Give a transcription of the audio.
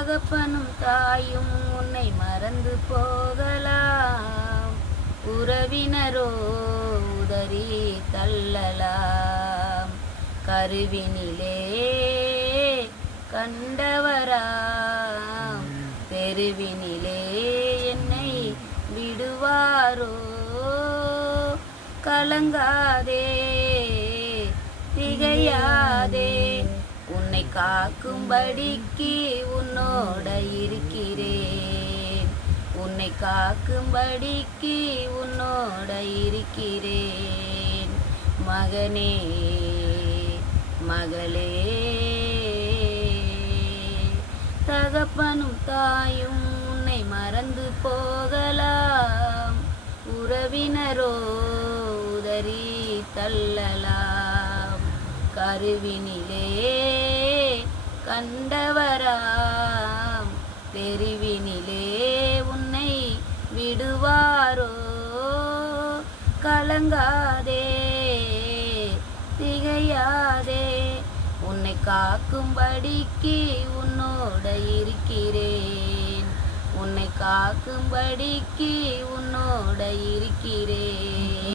தகப்பனும் தாயும் உன்னை மறந்து போகலாம், உறவினரோ உதறி தள்ளலாம். கருவினிலே கண்டவராம் தெருவினிலே என்னை விடுவாரோ. கலங்காதே திகையாதே, உன்னை காக்கும்படிக்கு உன்னோட இருக்கிறேன், உன்னை காக்கும்படிக்கு உன்னோட இருக்கிறேன். மகனே மகளே, தகப்பனும் தாயும் உன்னை மறந்து போகலாம், உறவினரோ உதறி தள்ளலாம். கருவினிலே கண்டவராம் தெருவினிலே உன்னை விடுவாரோ. கலங்காதே திகையாதே, உன்னை காக்கும்படிக்கு உன்னோட இருக்கிறேன், உன்னை காக்கும்படிக்கு உன்னோட இருக்கிறேன்.